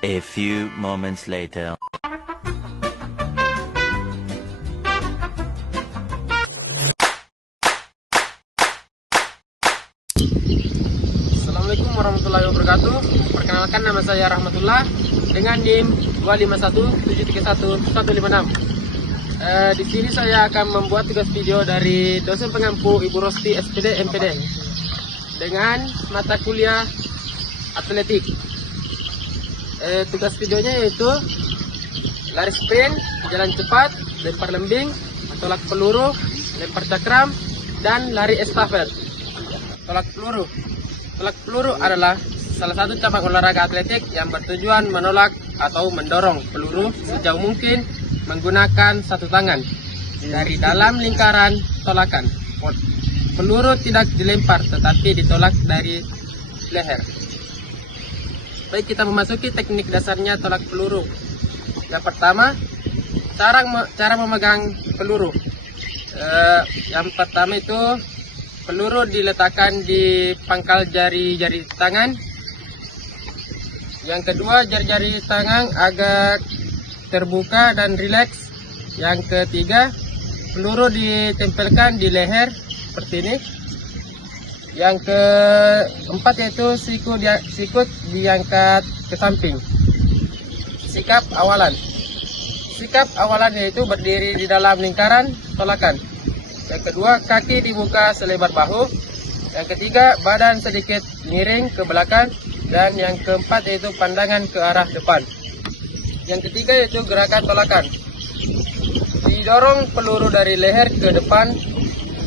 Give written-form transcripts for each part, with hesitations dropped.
A few moments later. Assalamualaikum warahmatullahi wabarakatuh. Perkenalkan, nama saya Rahmatullah dengan NIM 251731156. Di sini saya akan membuat tugas video dari dosen pengampu Ibu Rosti SPD MPD dengan mata kuliah atletik. Tugas videonya yaitu lari sprint, jalan cepat, lempar lembing, tolak peluru, lempar cakram, dan lari estafet. Tolak peluru adalah salah satu cabang olahraga atletik yang bertujuan menolak atau mendorong peluru sejauh mungkin menggunakan satu tangan dari dalam lingkaran tolakan. Peluru tidak dilempar tetapi ditolak dari leher. Baik, kita memasuki teknik dasarnya tolak peluru. Yang pertama, cara memegang peluru. Yang pertama itu peluru diletakkan di pangkal jari-jari tangan. Yang kedua, jari-jari tangan agak terbuka dan rileks. Yang ketiga, peluru ditempelkan di leher seperti ini. Yang keempat yaitu sikut diangkat ke samping. Sikap awalan yaitu berdiri di dalam lingkaran tolakan. Yang kedua, kaki dibuka selebar bahu. Yang ketiga, badan sedikit miring ke belakang. Dan yang keempat yaitu pandangan ke arah depan. Yang ketiga yaitu gerakan tolakan. Didorong peluru dari leher ke depan.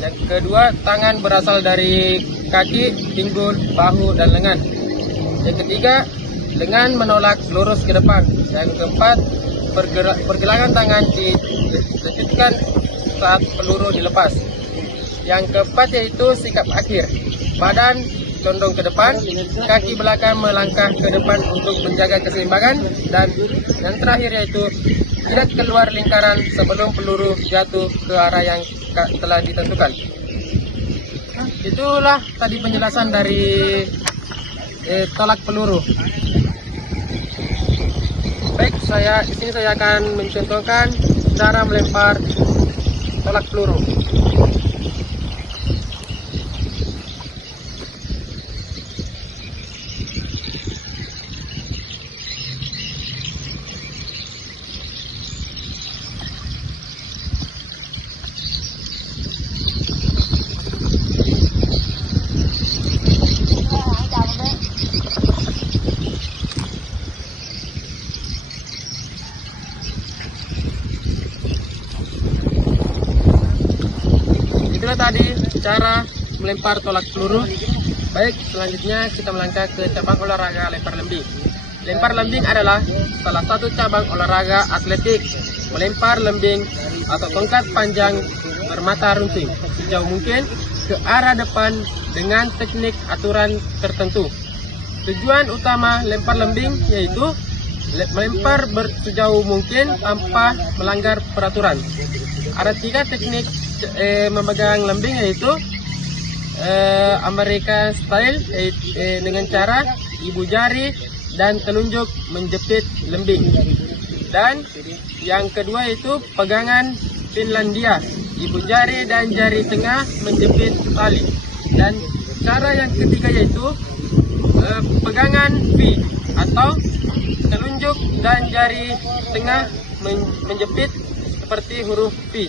Yang kedua, tangan berasal dari kaki, pinggul, bahu, dan lengan. Yang ketiga, lengan menolak lurus ke depan. Yang keempat, pergelangan tangan dilejutkan saat peluru dilepas. Yang keempat yaitu sikap akhir. Badan condong ke depan, kaki belakang melangkah ke depan untuk menjaga keseimbangan. Dan yang terakhir yaitu tidak keluar lingkaran sebelum peluru jatuh ke arah yang telah ditentukan. Itulah tadi penjelasan dari tolak peluru. Baik, di sini saya akan mencontohkan cara melempar tolak peluru. Itulah tadi cara melempar tolak peluru. Baik, selanjutnya kita melangkah ke cabang olahraga lempar lembing. Lempar lembing adalah salah satu cabang olahraga atletik. Melempar lembing atau tongkat panjang bermata runcing sejauh mungkin ke arah depan dengan teknik aturan tertentu. Tujuan utama lempar lembing yaitu melempar sejauh mungkin tanpa melanggar peraturan. Ada 3 teknik memegang lembing yaitu American style dengan cara ibu jari dan telunjuk menjepit lembing. Dan yang kedua yaitu pegangan Finlandia, ibu jari dan jari tengah menjepit tali. Dan cara yang ketiga yaitu pegangan V atau telunjuk dan jari tengah menjepit seperti huruf V.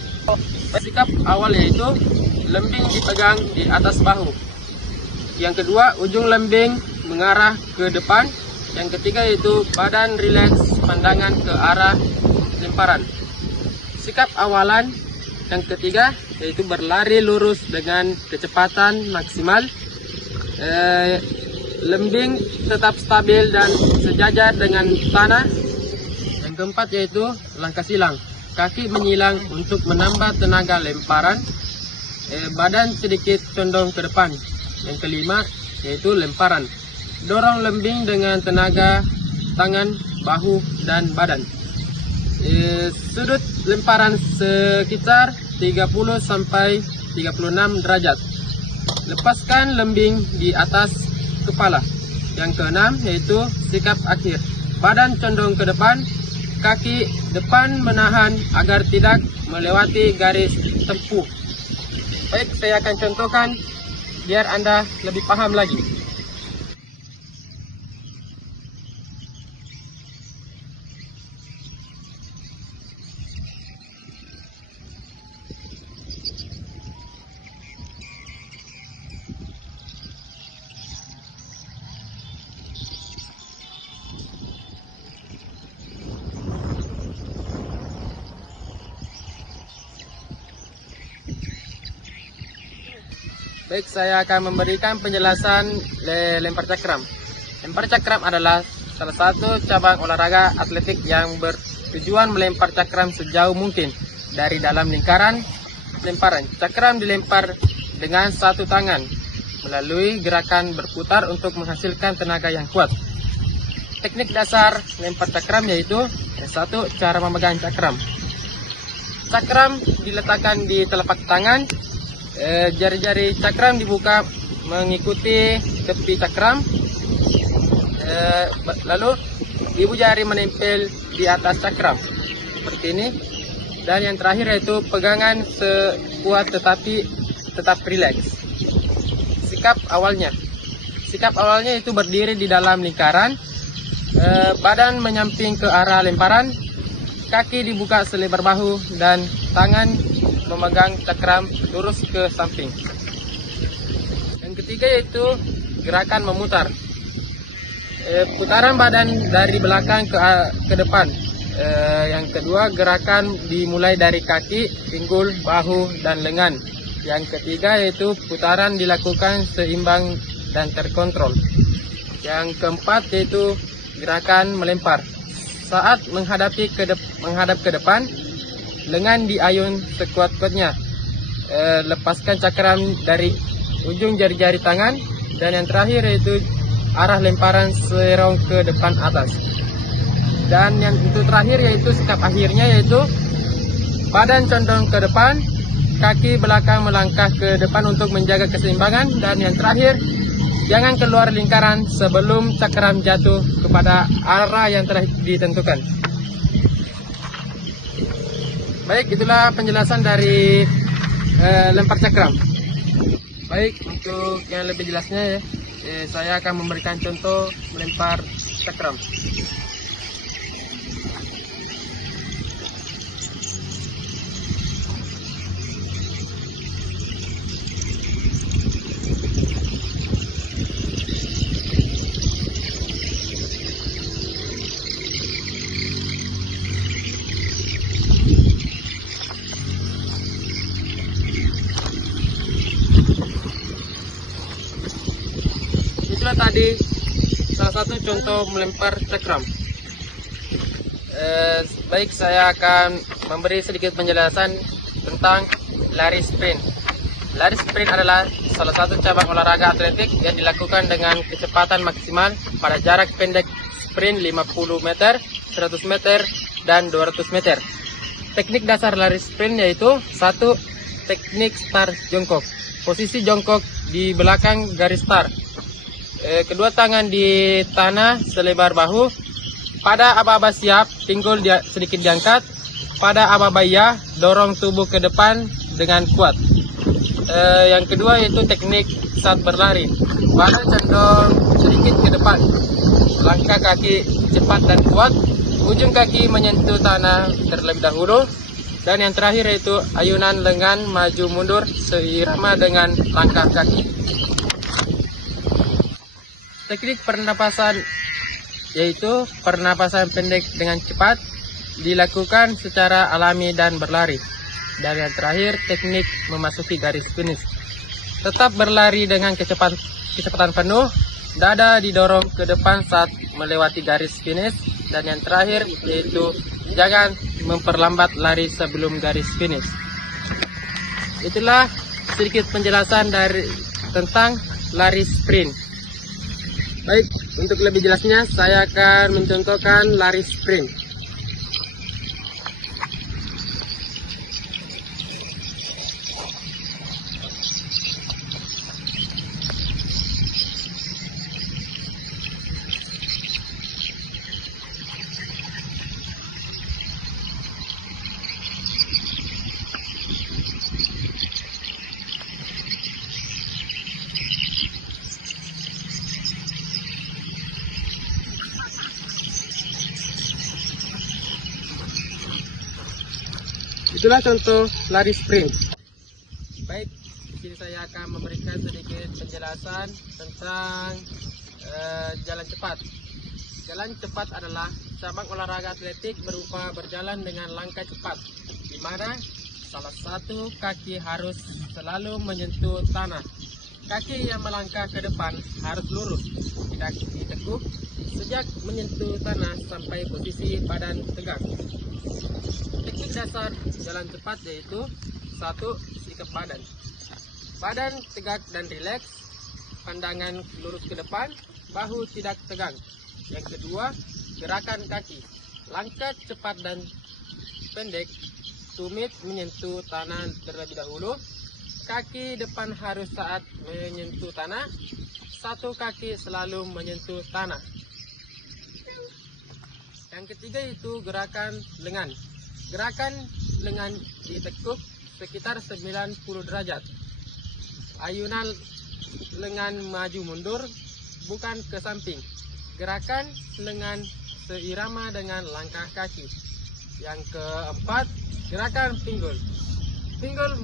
Sikap awal yaitu lembing dipegang di atas bahu. Yang kedua, ujung lembing mengarah ke depan. Yang ketiga yaitu badan rileks, pandangan ke arah lemparan. Sikap awalan yang ketiga yaitu berlari lurus dengan kecepatan maksimal. Lembing tetap stabil dan sejajar dengan tanah. Yang keempat yaitu langkah silang. Kaki menyilang untuk menambah tenaga lemparan. Badan sedikit condong ke depan. Yang kelima yaitu lemparan. Dorong lembing dengan tenaga tangan, bahu, dan badan. Sudut lemparan sekitar 30 sampai 36 derajat. Lepaskan lembing di atas kepala. Yang keenam yaitu sikap akhir. badan condong ke depan, kaki depan menahan agar tidak melewati garis tempuh. Baik, saya akan contohkan biar Anda lebih paham lagi. Baik, saya akan memberikan penjelasan lempar cakram. Lempar cakram adalah salah satu cabang olahraga atletik yang bertujuan melempar cakram sejauh mungkin dari dalam lingkaran lemparan. Cakram dilempar dengan satu tangan melalui gerakan berputar untuk menghasilkan tenaga yang kuat. Teknik dasar lempar cakram yaitu yang satu, cara memegang cakram. Cakram diletakkan di telapak tangan. Jari-jari cakram dibuka mengikuti tepi cakram, lalu ibu jari menempel di atas cakram seperti ini. Dan yang terakhir yaitu pegangan sekuat tetapi tetap rileks. Sikap awalnya itu berdiri di dalam lingkaran, badan menyamping ke arah lemparan, kaki dibuka selebar bahu dan tangan memegang cakram lurus ke samping. Yang ketiga yaitu gerakan memutar. Putaran badan dari belakang ke depan. Yang kedua, gerakan dimulai dari kaki, pinggul, bahu, dan lengan. Yang ketiga yaitu putaran dilakukan seimbang dan terkontrol. Yang keempat yaitu gerakan melempar. Saat menghadap ke depan, lengan diayun sekuat-kuatnya. Lepaskan cakram dari ujung jari-jari tangan. Dan yang terakhir yaitu arah lemparan serong ke depan atas. Dan yang itu terakhir yaitu sikap akhirnya yaitu badan condong ke depan, kaki belakang melangkah ke depan untuk menjaga keseimbangan. Dan yang terakhir, jangan keluar lingkaran sebelum cakram jatuh kepada arah yang telah ditentukan. Baik, itulah penjelasan dari lempar cakram. Baik, untuk yang lebih jelasnya saya akan memberikan contoh melempar cakram. Itulah tadi salah satu contoh melempar cakram. Baik, saya akan memberi sedikit penjelasan tentang lari sprint. Lari sprint adalah salah satu cabang olahraga atletik yang dilakukan dengan kecepatan maksimal pada jarak pendek sprint 50 meter, 100 meter, dan 200 meter. Teknik dasar lari sprint yaitu satu, teknik start jongkok. Posisi jongkok di belakang garis start. Kedua tangan di tanah selebar bahu. Pada aba-aba siap, pinggul sedikit diangkat. Pada aba-aba ya, dorong tubuh ke depan dengan kuat. Yang kedua yaitu teknik saat berlari. Badan condong sedikit ke depan. Langkah kaki cepat dan kuat. Ujung kaki menyentuh tanah terlebih dahulu. Dan yang terakhir yaitu ayunan lengan maju mundur seirama dengan langkah kaki. Teknik pernapasan yaitu pernapasan pendek dengan cepat dilakukan secara alami dan berlari. Dan yang terakhir teknik memasuki garis finish. Tetap berlari dengan kecepatan penuh, dada didorong ke depan saat melewati garis finish. Dan yang terakhir yaitu jangan memperlambat lari sebelum garis finish. Itulah sedikit penjelasan tentang lari sprint. Baik, untuk lebih jelasnya saya akan mencontohkan lari sprint. Itulah contoh lari sprint. Baik, di sini saya akan memberikan sedikit penjelasan tentang jalan cepat. Jalan cepat adalah cabang olahraga atletik berupa berjalan dengan langkah cepat, di mana salah satu kaki harus selalu menyentuh tanah. Kaki yang melangkah ke depan harus lurus, tidak ditekuk sejak menyentuh tanah sampai posisi badan tegak. Teknik dasar jalan cepat yaitu 1. Sikap badan. Badan tegak dan rileks, pandangan lurus ke depan, bahu tidak tegang. Yang kedua, gerakan kaki. Langkah cepat dan pendek, tumit menyentuh tanah terlebih dahulu. Kaki depan harus saat menyentuh tanah, satu kaki selalu menyentuh tanah. Yang ketiga itu gerakan lengan. Gerakan lengan ditekuk sekitar 90 derajat. Ayunan lengan maju mundur, bukan ke samping. Gerakan lengan seirama dengan langkah kaki. Yang keempat, gerakan pinggul. Pinggul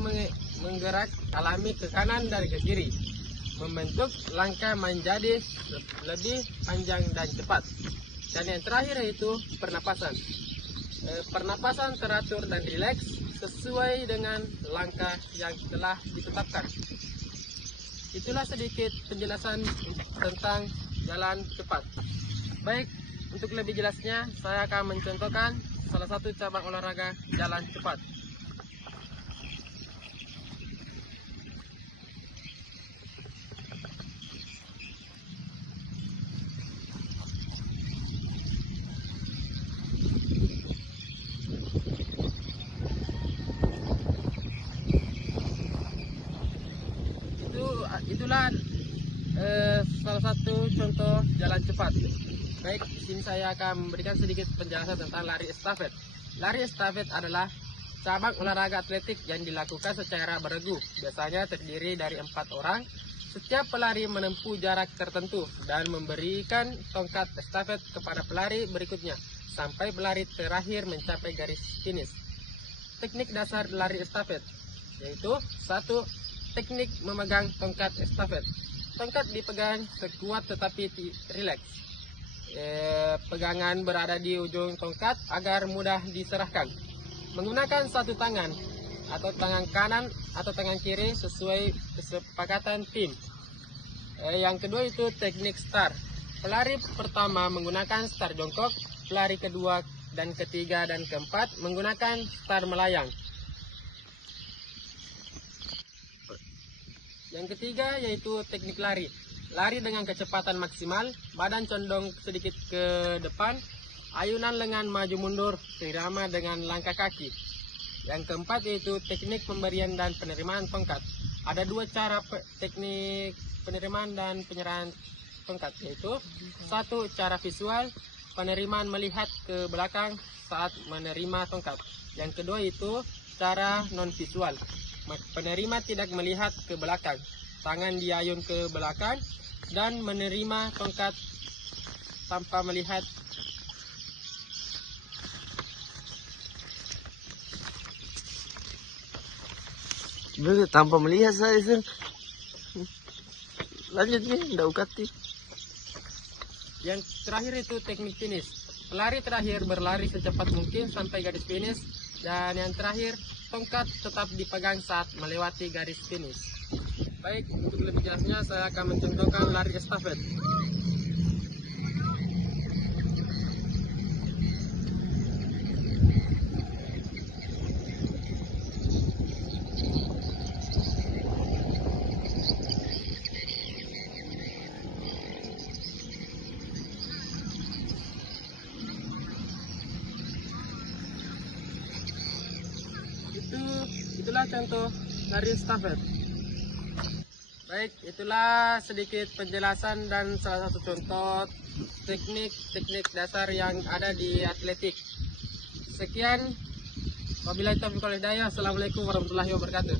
menggerak alami ke kanan dan ke kiri, membentuk langkah menjadi lebih panjang dan cepat. Dan yang terakhir yaitu pernapasan. Pernapasan teratur dan rileks sesuai dengan langkah yang telah ditetapkan. Itulah sedikit penjelasan tentang jalan cepat. Baik, untuk lebih jelasnya saya akan mencontohkan salah satu cabang olahraga jalan cepat. Itulah salah satu contoh jalan cepat. Baik, di sini saya akan memberikan sedikit penjelasan tentang lari estafet. Lari estafet adalah cabang olahraga atletik yang dilakukan secara beregu. Biasanya terdiri dari 4 orang. Setiap pelari menempuh jarak tertentu dan memberikan tongkat estafet kepada pelari berikutnya sampai pelari terakhir mencapai garis finish. Teknik dasar lari estafet yaitu 1. Teknik memegang tongkat estafet. Tongkat dipegang sekuat tetapi rileks. Pegangan berada di ujung tongkat agar mudah diserahkan. Menggunakan satu tangan atau tangan kanan atau tangan kiri sesuai kesepakatan tim. Yang kedua itu teknik start. Pelari pertama menggunakan start jongkok, pelari kedua dan ketiga dan keempat menggunakan start melayang. Yang ketiga yaitu teknik lari. Lari dengan kecepatan maksimal, badan condong sedikit ke depan, ayunan lengan maju mundur seirama dengan langkah kaki. Yang keempat yaitu teknik pemberian dan penerimaan tongkat. Ada 2 cara teknik penerimaan dan penyerahan tongkat, yaitu 1. Cara visual, penerimaan melihat ke belakang saat menerima tongkat. Yang kedua itu cara non visual. Penerima tidak melihat ke belakang, tangan diayun ke belakang dan menerima tongkat tanpa melihat. Tanpa melihat saya lanjut nih, nggak ukati. Yang terakhir itu teknik finish. Pelari terakhir berlari secepat mungkin sampai garis finish. Dan yang terakhir, tongkat tetap dipegang saat melewati garis finish. Baik, untuk lebih jelasnya saya akan mencontohkan lari estafet. Itulah contoh lari estafet. Baik, itulah sedikit penjelasan dan salah satu contoh teknik dasar yang ada di atletik. Sekian, wabillahi taufiq wal hidayah. Assalamualaikum warahmatullahi wabarakatuh.